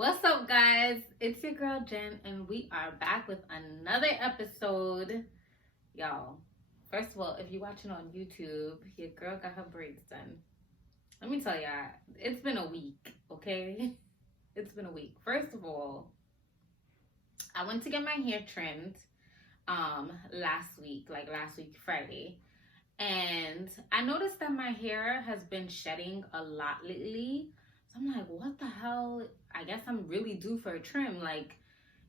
What's up, guys? It's your girl Jen, and we are back with another episode. Y'all, first of all, if you're watching on YouTube, your girl got her braids done. Let me tell y'all, it's been a week, okay? It's been a week. First of all, I went to get my hair trimmed last week Friday, and I noticed that my hair has been shedding a lot lately. So I'm like, what the hell? I guess I'm really due for a trim.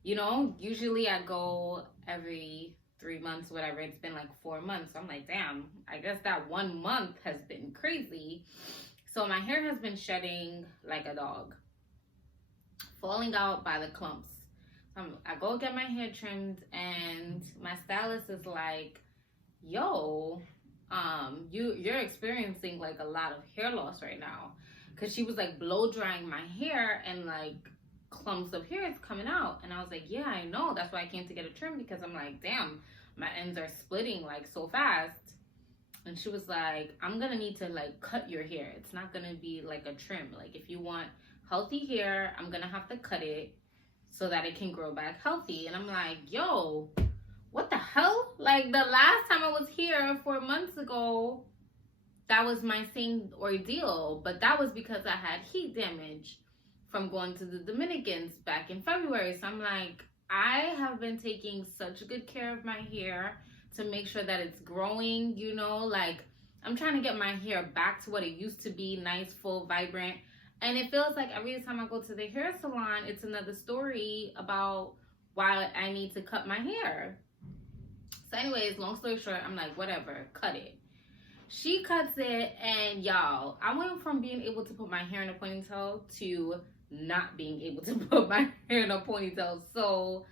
Usually I go every 3 months, whatever. It's been like 4 months. So I'm like, damn, I guess that 1 month has been crazy. So my hair has been shedding like a dog, falling out by the clumps. I go get my hair trimmed, and my stylist is like, yo, you're experiencing like a lot of hair loss right now. Cause she was like blow drying my hair, and like clumps of hair is coming out. And I was like, yeah, I know. That's why I came to get a trim, because I'm like, damn, my ends are splitting like so fast. And she was like, I'm gonna need to like cut your hair. It's not gonna be like a trim. Like, if you want healthy hair, I'm gonna have to cut it so that it can grow back healthy. And I'm like, yo, what the hell? Like, the last time I was here 4 months ago, that was my same ordeal, but that was because I had heat damage from going to the Dominicans back in February. So I'm like, I have been taking such good care of my hair to make sure that it's growing, like I'm trying to get my hair back to what it used to be, nice, full, vibrant. And it feels like every time I go to the hair salon, it's another story about why I need to cut my hair. So anyways, long story short, I'm like, whatever, cut it. She cuts it, and y'all, I went from being able to put my hair in a ponytail to not being able to put my hair in a ponytail. So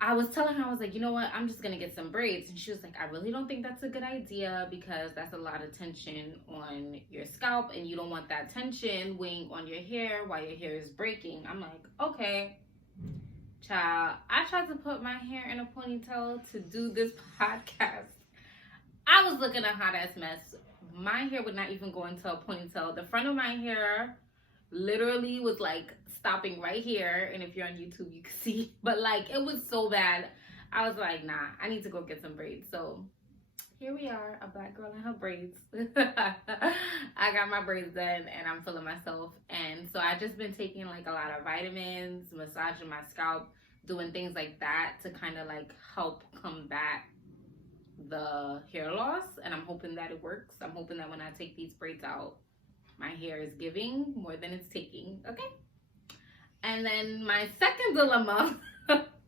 I was telling her, I was like, you know what? I'm just going to get some braids. And she was like, I really don't think that's a good idea, because that's a lot of tension on your scalp, and you don't want that tension weighing on your hair while your hair is breaking. I'm like, okay, child. I tried to put my hair in a ponytail to do this podcast. I was looking a hot ass mess. My hair would not even go into a ponytail. The front of my hair literally was like stopping right here. And if you're on YouTube, you can see. But like, it was so bad. I was like, nah, I need to go get some braids. So here we are, a black girl in her braids. I got my braids done, and I'm feeling myself. And so I just been taking like a lot of vitamins, massaging my scalp, doing things like that to kind of like help combat the hair loss. And I'm hoping that it works. I'm hoping that when I take these braids out, my hair is giving more than it's taking. Okay. And then my second dilemma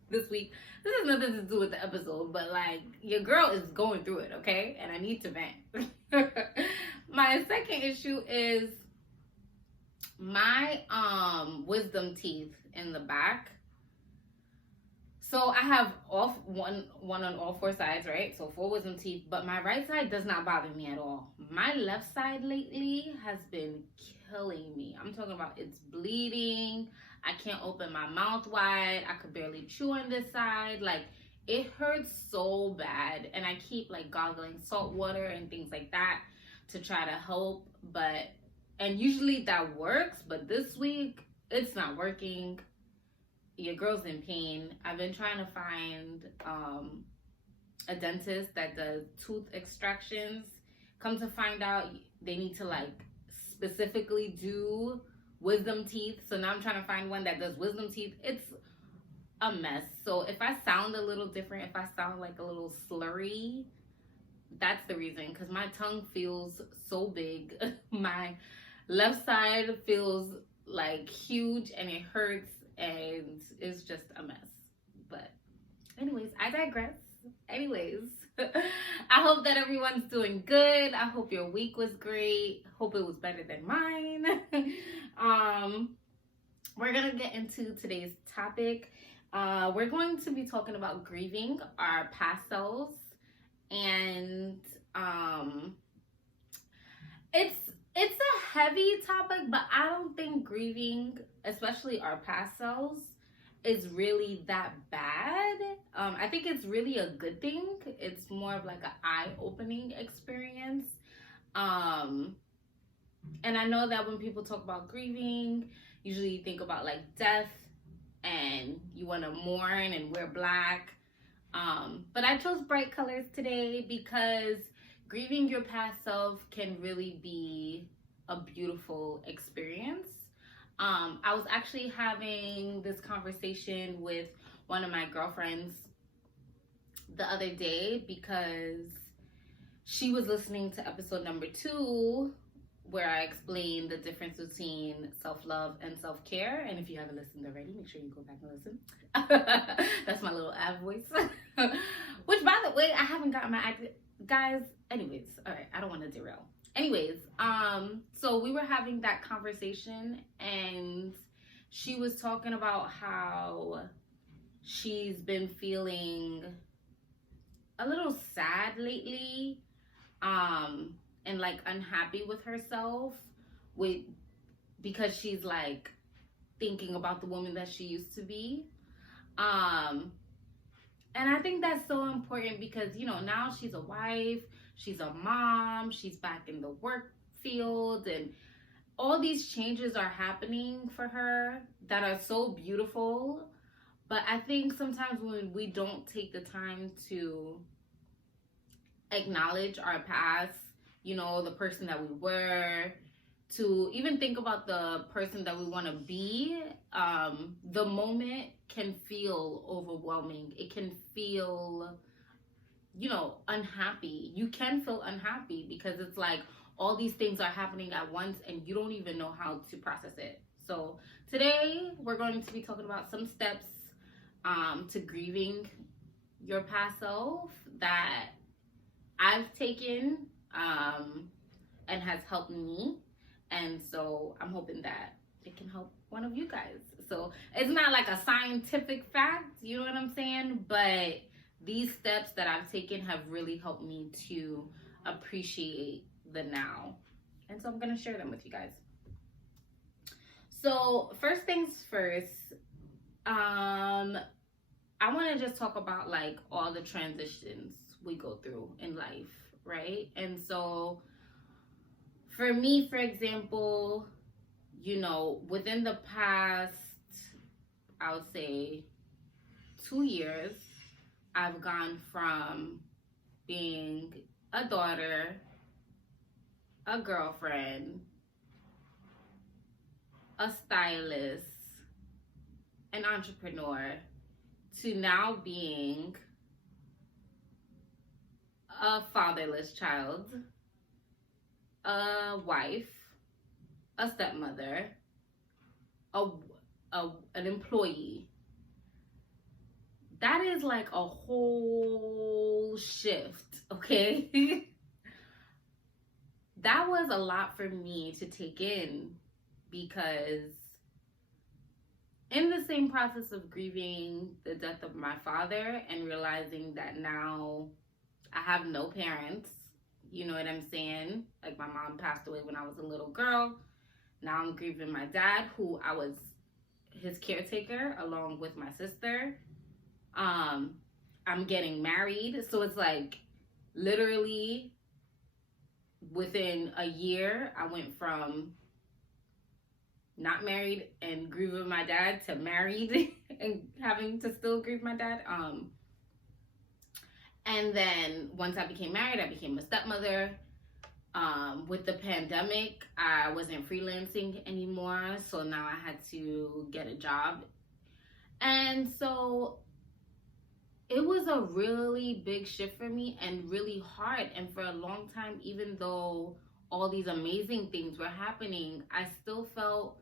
this week, this has nothing to do with the episode, but like, your girl is going through it, okay? And I need to vent. My second issue is my wisdom teeth in the back. So I have one on all four sides, right? So 4 wisdom teeth, but my right side does not bother me at all. My left side lately has been killing me. I'm talking about, it's bleeding. I can't open my mouth wide. I could barely chew on this side. Like, it hurts so bad. And I keep like gargling salt water and things like that to try to help. And usually that works, but this week it's not working. Your girl's in pain. I've been trying to find a dentist that does tooth extractions. Come to find out, they need to like specifically do wisdom teeth. So now I'm trying to find one that does wisdom teeth. It's a mess. So if I sound a little different, if I sound like a little slurry, that's the reason. Because my tongue feels so big. My left side feels like huge, and it hurts. And it's just a mess. But anyways, I digress. Anyways, I hope that everyone's doing good. I hope your week was great. Hope it was better than mine. We're gonna get into today's topic. We're going to be talking about grieving our past selves. And it's a heavy topic, but I don't think grieving, especially our past selves, is really that bad. I think it's really a good thing. It's more of like an eye-opening experience. And I know that when people talk about grieving, usually you think about like death and you want to mourn and wear black. But I chose bright colors today because grieving your past self can really be a beautiful experience. I was actually having this conversation with one of my girlfriends the other day because she was listening to episode number 2 where I explained the difference between self-love and self-care. And if you haven't listened already, make sure you go back and listen. That's my little ad voice. Which, by the way, I haven't gotten my guys. Anyways, all right, I don't want to derail. Anyways, so we were having that conversation and she was talking about how she's been feeling a little sad lately, and like unhappy with herself because she's like thinking about the woman that she used to be. And I think that's so important because, you know, now she's a wife, she's a mom, she's back in the work field, and all these changes are happening for her that are so beautiful. But I think sometimes when we don't take the time to acknowledge our past, you know, the person that we were, to even think about the person that we want to be, the moment can feel overwhelming. It can feel, you know, unhappy. You can feel unhappy because it's like all these things are happening at once and you don't even know how to process it. So today we're going to be talking about some steps to grieving your past self that I've taken and has helped me. And so I'm hoping that it can help one of you guys. So it's not like a scientific fact, you know what I'm saying? But these steps that I've taken have really helped me to appreciate the now. And so I'm going to share them with you guys. So first things first, I want to just talk about like all the transitions we go through in life, right? And so for me, for example, you know, within the past, I would say 2 years, I've gone from being a daughter, a girlfriend, a stylist, an entrepreneur, to now being a fatherless child, a wife, a stepmother, an employee. That is like a whole shift, okay? That was a lot for me to take in because in the same process of grieving the death of my father and realizing that now I have no parents, you know what I'm saying? Like my mom passed away when I was a little girl. Now I'm grieving my dad, who I was his caretaker along with my sister. I'm getting married. So it's like literally within a year, I went from not married and grieving my dad to married and having to still grieve my dad. And then once I became married, I became a stepmother. With the pandemic, I wasn't freelancing anymore. So now I had to get a job. And so it was a really big shift for me and really hard. And for a long time, even though all these amazing things were happening, I still felt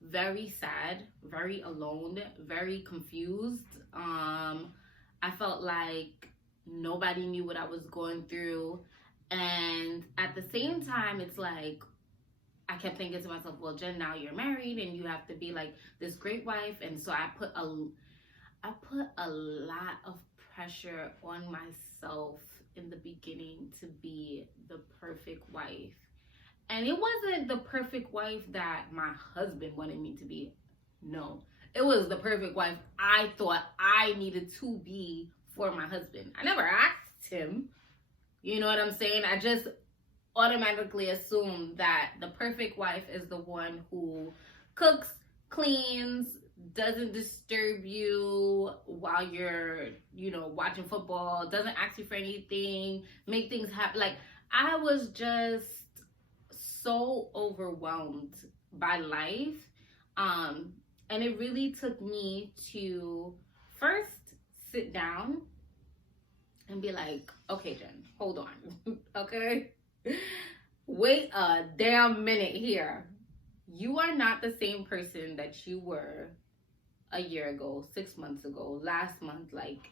very sad, very alone, very confused. I felt like nobody knew what I was going through. And at the same time, it's like, I kept thinking to myself, well, Jen, now you're married and you have to be like this great wife. And so I put a lot of pressure on myself in the beginning to be the perfect wife. And it wasn't the perfect wife that my husband wanted me to be. No, it was the perfect wife I thought I needed to be for my husband. I never asked him. You know what I'm saying? I just automatically assumed that the perfect wife is the one who cooks, cleans, doesn't disturb you while you're, watching football, doesn't ask you for anything, make things happen. Like, I was just so overwhelmed by life. And it really took me to first sit down and be like, okay, Jen, hold on. Okay? Wait a damn minute here. You are not the same person that you were a year ago, 6 months ago, last month. Like,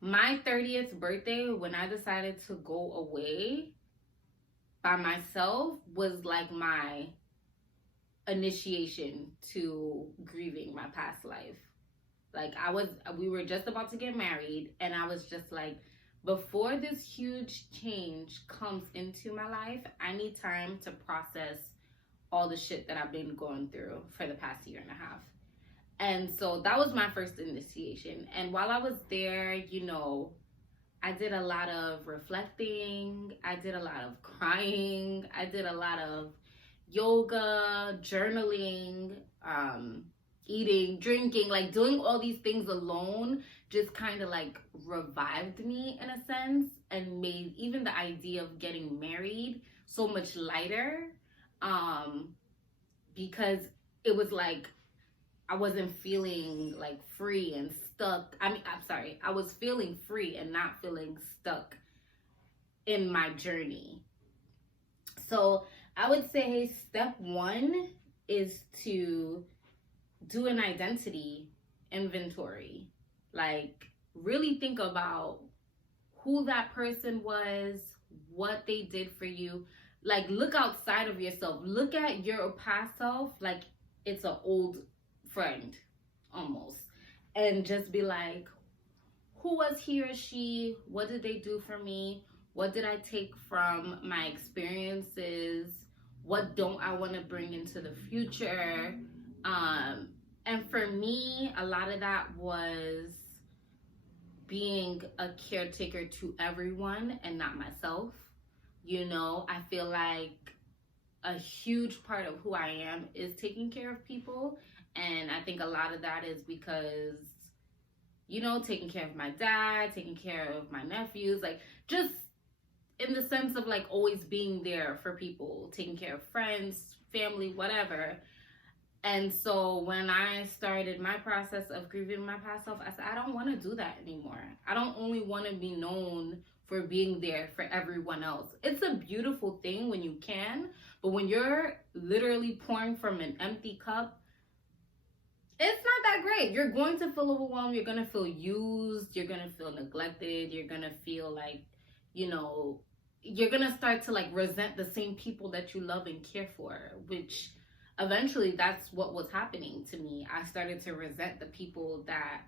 my 30th birthday, when I decided to go away by myself, was like my initiation to grieving my past life. Like, we were just about to get married, and I was just like, before this huge change comes into my life, I need time to process all the shit that I've been going through for the past year and a half. And so that was my first initiation. And while I was there, I did a lot of reflecting. I did a lot of crying. I did a lot of yoga, journaling, eating, drinking, like doing all these things alone just kind of like revived me in a sense, and made even the idea of getting married so much lighter, because it was like I wasn't feeling like free and stuck. I was feeling free and not feeling stuck in my journey. So I would say step one is to do an identity inventory. Like, really think about who that person was, what they did for you. Like, look outside of yourself. Look at your past self like it's an old friend almost, and just be like, who was he or she? What did they do for me? What did I take from my experiences? What don't I want to bring into the future? And for me, a lot of that was being a caretaker to everyone and not myself. I feel like a huge part of who I am is taking care of people. And I think a lot of that is because, taking care of my dad, taking care of my nephews, like, just in the sense of like always being there for people, taking care of friends, family, whatever. And so when I started my process of grieving my past self, I said, I don't want to do that anymore. I don't only want to be known for being there for everyone else. It's a beautiful thing when you can, but when you're literally pouring from an empty cup, it's not that great. You're going to feel overwhelmed. You're going to feel used. You're going to feel neglected. You're going to feel like, you're going to start to like resent the same people that you love and care for, which eventually that's what was happening to me. I started to resent the people that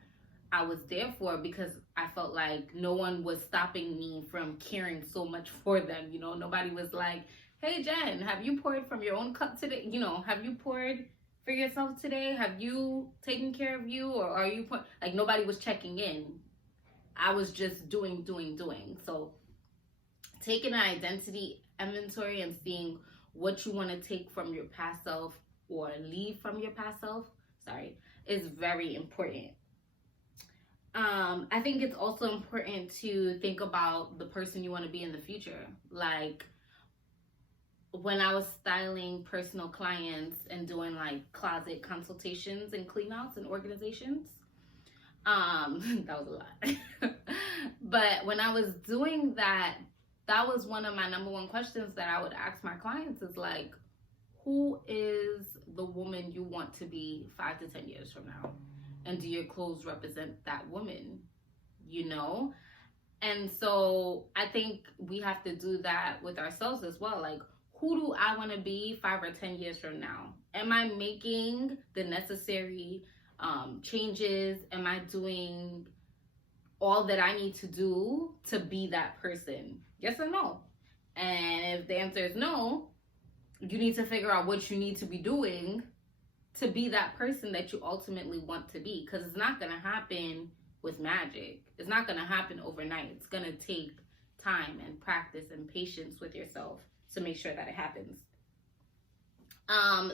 I was there for because I felt like no one was stopping me from caring so much for them. Nobody was like, hey, Jen, have you poured from your own cup today? Have you poured for yourself today? Have you taken care of you? Or are you like, nobody was checking in. I was just doing. So taking an identity inventory and seeing what you want to take from your past self or leave from your past self, is very important. I think it's also important to think about the person you want to be in the future. Like, when I was styling personal clients and doing like closet consultations and clean outs and organizations, that was a lot. But when I was doing that, that was one of my number one questions that I would ask my clients is like, who is the woman you want to be 5 to 10 years from now? And do your clothes represent that woman? And so I think we have to do that with ourselves as well. Like, who do I want to be 5 or 10 years from now? Am I making the necessary changes? Am I doing all that I need to do to be that person? Yes or no? And if the answer is no, you need to figure out what you need to be doing to be that person that you ultimately want to be. Because it's not going to happen with magic. It's not going to happen overnight. It's going to take time and practice and patience with yourself to make sure that it happens.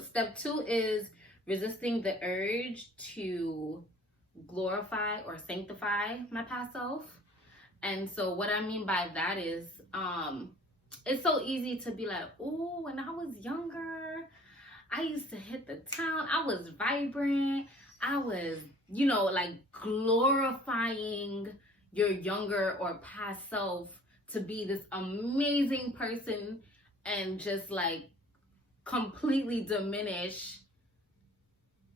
Step 2 is resisting the urge to glorify or sanctify my past self. And so what I mean by that is, it's so easy to be like, oh, when I was younger, I used to hit the town. I was vibrant. I was, like glorifying your younger or past self to be this amazing person, and just like completely diminish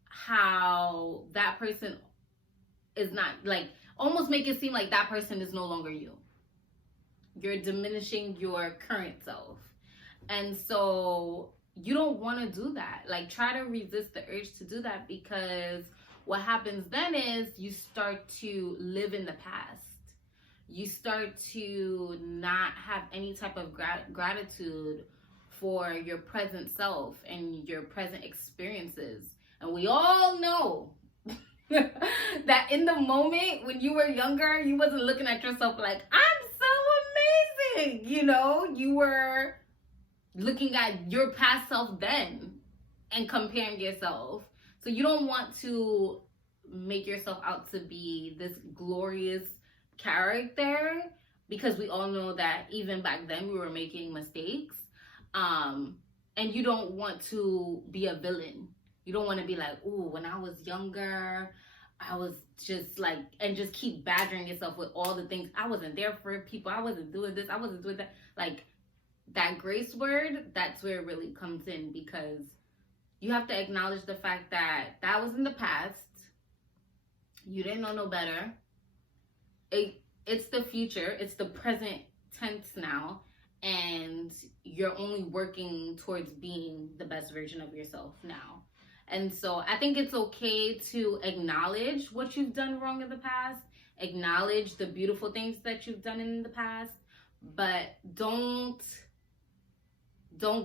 how that person is not, like, almost make it seem like that person is no longer you. You're diminishing your current self. And so you don't want to do that. Like, try to resist the urge to do that, because what happens then is you start to live in the past. You start to not have any type of gratitude for your present self and your present experiences. And we all know that in the moment when you were younger, you wasn't looking at yourself like, I'm so amazing. You were looking at your past self then and comparing yourself. So you don't want to make yourself out to be this glorious character, because we all know that even back then we were making mistakes. And you don't want to be a villain. You don't want to be like, ooh, when I was younger, I was just like, and just keep badgering yourself with all the things. I wasn't there for people. I wasn't doing this. I wasn't doing that. Like, that grace word, that's where it really comes in, because you have to acknowledge the fact that that was in the past. You didn't know no better. It's the future. It's the present tense now. And you're only working towards being the best version of yourself now. And so I think it's okay to acknowledge what you've done wrong in the past, acknowledge the beautiful things that you've done in the past, but don't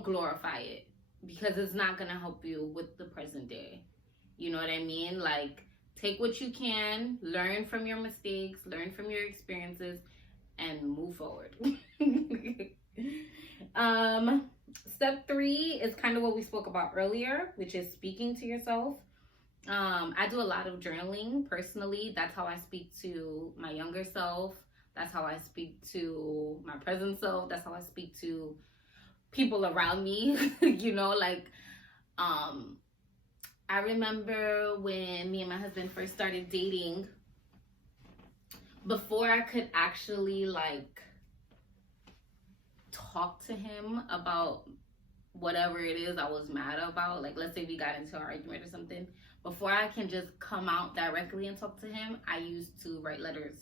glorify it, because it's not going to help you with the present day. You know what I mean? Like, take what you can, learn from your mistakes, learn from your experiences, and move forward. Step 3 is kind of what we spoke about earlier, which is speaking to yourself. I do a lot of journaling personally. That's how I speak to my younger self. That's how I speak to my present self. That's how I speak to people around me. I remember when me and my husband first started dating, before I could actually talk to him about whatever it is I was mad about, like let's say we got into an argument or something, before I can just come out directly and talk to him, I used to write letters.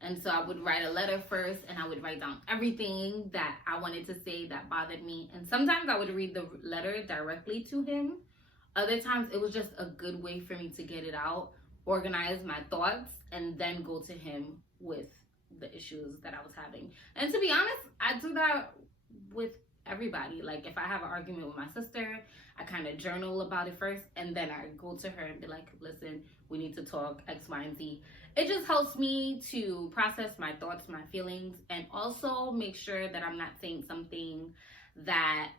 And so I would write a letter first, and I would write down everything that I wanted to say that bothered me. And sometimes I would read the letter directly to him. Other times it was just a good way for me to get it out, organize my thoughts, and then go to him with the issues that I was having. And to be honest, I do that with everybody. Like, if I have an argument with my sister, I kind of journal about it first, and then I go to her and be like, listen, we need to talk X, Y, and Z. It just helps me to process my thoughts, my feelings, and also make sure that I'm not saying something that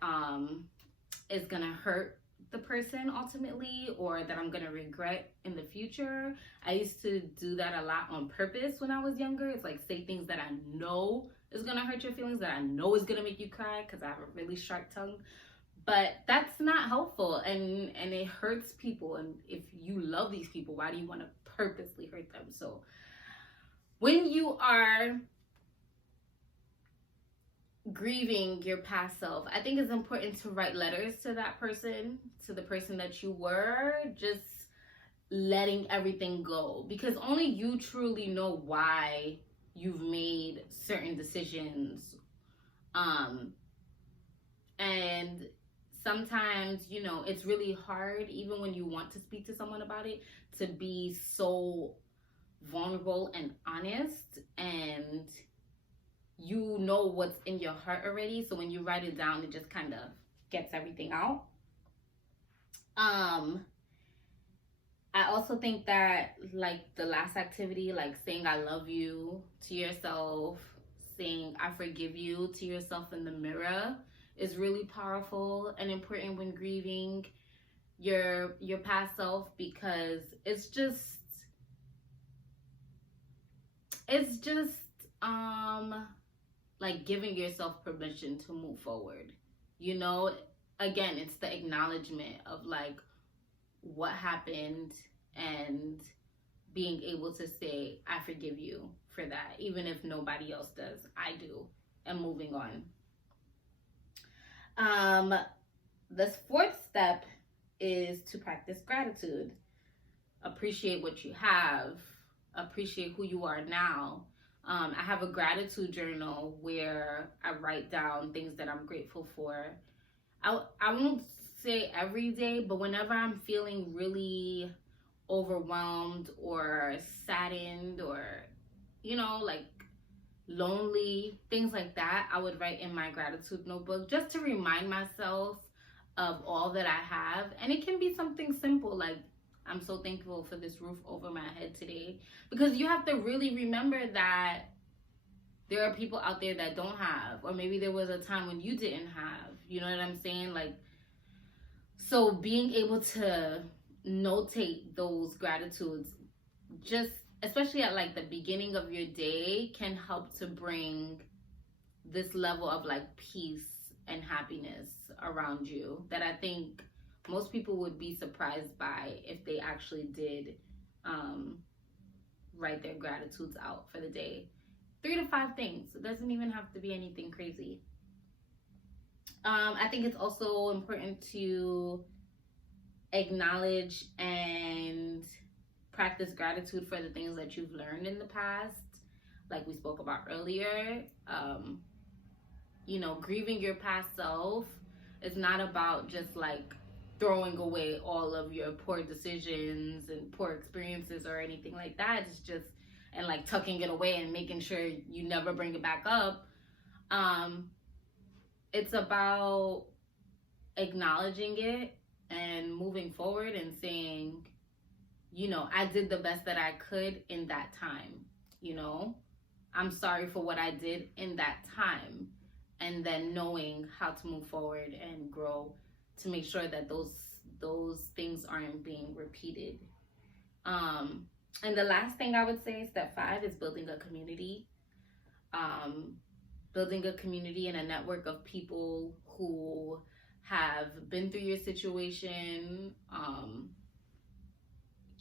is gonna hurt the person ultimately, or that I'm gonna regret in the future. I used to do that a lot on purpose when I was younger. It's like, say things that I know is gonna hurt your feelings, that I know is gonna make you cry, because I have a really sharp tongue. But that's not helpful, and it hurts people. And if you love these people, why do you want to purposely hurt them? So when you are grieving your past self, I think it's important to write letters to that person, to the person that you were, just letting everything go, because only you truly know why you've made certain decisions. And sometimes, it's really hard, even when you want to speak to someone about it, to be so vulnerable and honest, and you know what's in your heart already. So when you write it down, it just kind of gets everything out. I also think that, like, the last activity, like saying I love you to yourself, saying I forgive you to yourself in the mirror, is really powerful and important when grieving. your past self, because it's just like giving yourself permission to move forward. You know, again, it's the acknowledgement of like what happened, and being able to say, I forgive you for that, even if nobody else does. I do. And moving on. The fourth step is to practice gratitude. Appreciate what you have, appreciate who you are now. I have a gratitude journal where I write down things that I'm grateful for. I won't say every day, but whenever I'm feeling really overwhelmed or saddened, or, you know, like lonely, things like that, I would write in my gratitude notebook just to remind myself of all that I have. And it can be something simple like, I'm so thankful for this roof over my head today. Because you have to really remember that there are people out there that don't have, or maybe there was a time when you didn't have. You know what I'm saying? Like, so being able to notate those gratitudes, just especially at like the beginning of your day, can help to bring this level of like peace and happiness around you that I think most people would be surprised by if they actually did write their gratitudes out for the day. 3 to 5 things. It doesn't even have to be anything crazy. I think it's also important to acknowledge and practice gratitude for the things that you've learned in the past, like we spoke about earlier. You know, grieving your past self is not about just like throwing away all of your poor decisions and poor experiences or anything like that. It's just, and like tucking it away and making sure you never bring it back up. It's about acknowledging it and moving forward and saying, you know, I did the best that I could in that time. You know, I'm sorry for what I did in that time. And then knowing how to move forward and grow to make sure that those things aren't being repeated. And the last thing I would say, step 5, is building a community. Building a community and a network of people who have been through your situation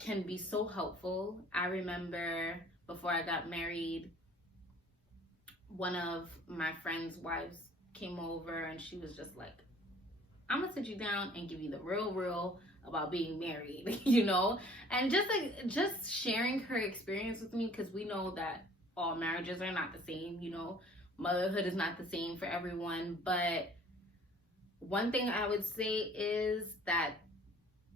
can be so helpful. I remember before I got married, one of my friend's wives came over and she was just like, I'm gonna sit you down and give you the real about being married, you know? And just sharing her experience with me, because we know that all marriages are not the same, you know? Motherhood is not the same for everyone. But one thing I would say is that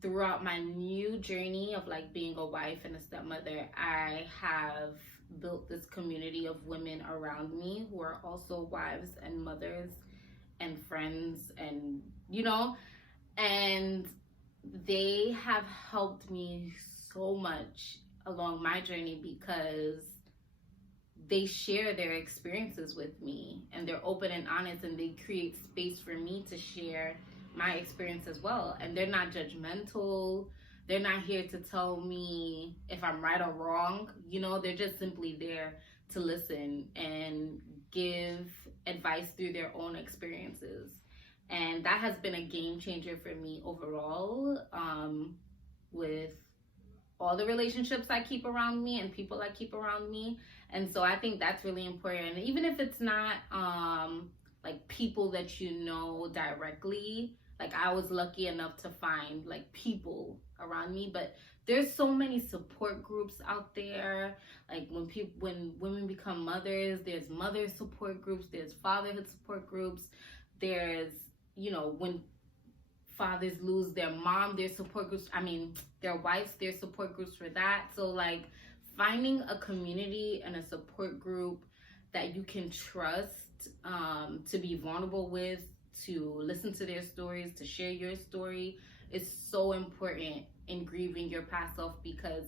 throughout my new journey of like being a wife and a stepmother, I have built this community of women around me who are also wives and mothers and friends, and you know, and they have helped me so much along my journey because they share their experiences with me, and they're open and honest, and they create space for me to share my experience as well. And they're not judgmental. They're not here to tell me if I'm right or wrong. You know, they're just simply there to listen and give advice through their own experiences. And that has been a game changer for me overall, with all the relationships I keep around me and people I keep around me. And so I think that's really important. Even if it's not like people that you know directly, like I was lucky enough to find like people around me, but there's so many support groups out there. Like when women become mothers, there's mother support groups, there's fatherhood support groups, there's, you know, when fathers lose their mom, their support groups, their wives, their support groups for that. So like finding a community and a support group that you can trust, to be vulnerable with, to listen to their stories, to share your story, is so important in grieving your past self, because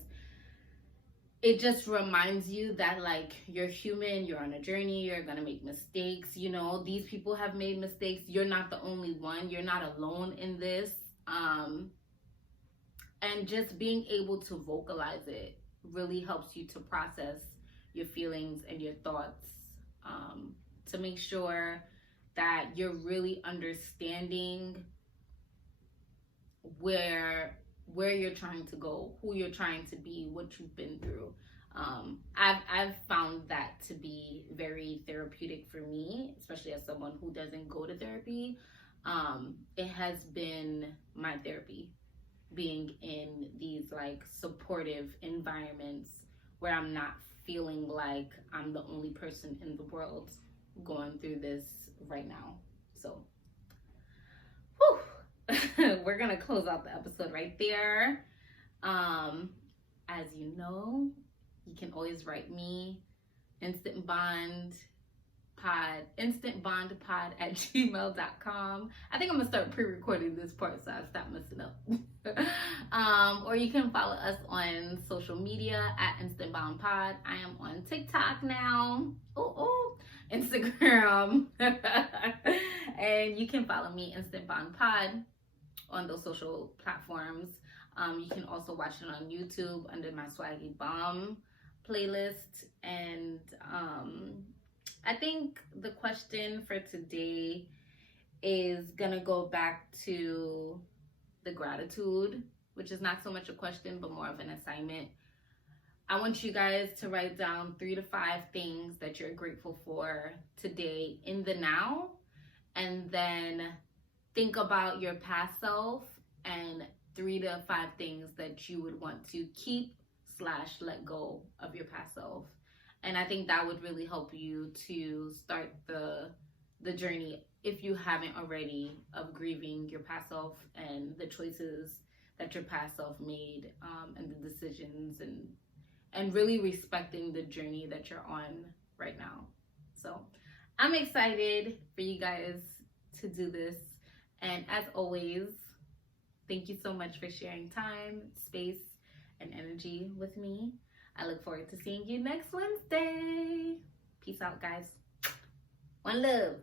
it just reminds you that like you're human, you're on a journey, you're gonna make mistakes. You know, these people have made mistakes. You're not the only one. You're not alone in this. And just being able to vocalize it really helps you to process your feelings and your thoughts, to make sure that you're really understanding where you're trying to go, who you're trying to be, what you've been through. I've found that to be very therapeutic for me, especially as someone who doesn't go to therapy. It has been my therapy, being in these like supportive environments where I'm not feeling like I'm the only person in the world going through this right now. So, whew, we're gonna close out the episode right there. As you know, you can always write me InstantBondPod at gmail.com. I think I'm gonna start pre-recording this part so I stop messing up. Or you can follow us on social media at InstantBondPod. I am on TikTok now. Instagram. And you can follow me, InstantBondPod, on those social platforms. You can also watch it on YouTube under my Swaggy Bomb playlist. And I think the question for today is gonna go back to the gratitude, which is not so much a question, but more of an assignment. I want you guys to write down 3 to 5 things that you're grateful for today in the now, and then think about your past self and 3 to 5 things that you would want to keep / let go of your past self. And I think that would really help you to start the journey, if you haven't already, of grieving your past self and the choices that your past self made, and the decisions, and really respecting the journey that you're on right now. So I'm excited for you guys to do this. And as always, thank you so much for sharing time, space, and energy with me. I look forward to seeing you next Wednesday. Peace out, guys. One love.